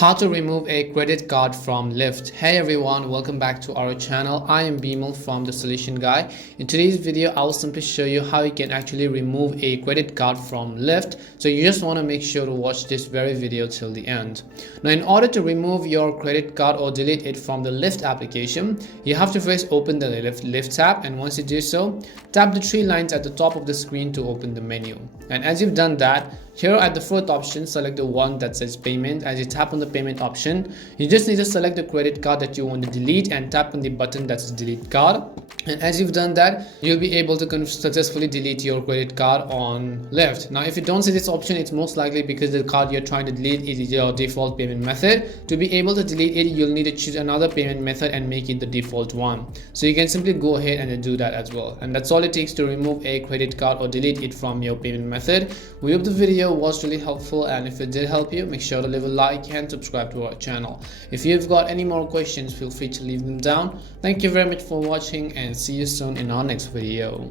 How to remove a credit card from Lyft. Hey everyone, welcome back to our channel. I am Bimal from The Solution Guy. In today's video, I will simply show you how you can actually remove a credit card from Lyft. So you just want to make sure to watch this very video till the end. Now, in order to remove your credit card or delete it from the Lyft application, you have to first open the Lyft app, and once you do so, tap the three lines at the top of the screen to open the menu. And as you've done that, here at the fourth option, select the one that says payment. As you tap on the payment option, you just need to select the credit card that you want to delete and tap on the button that says delete card. And as you've done that, you'll be able to successfully delete your credit card on Lyft. Now, if you don't see this option, it's most likely because the card you're trying to delete is your default payment method. To be able to delete it, you'll need to choose another payment method and make it the default one. So you can simply go ahead and do that as well. And that's all it takes to remove a credit card or delete it from your payment method. We hope the video was really helpful, and if it did help you, make sure to leave a like and subscribe to our channel. If you've got any more questions, feel free to leave them down. Thank you very much for watching, and see you soon in our next video.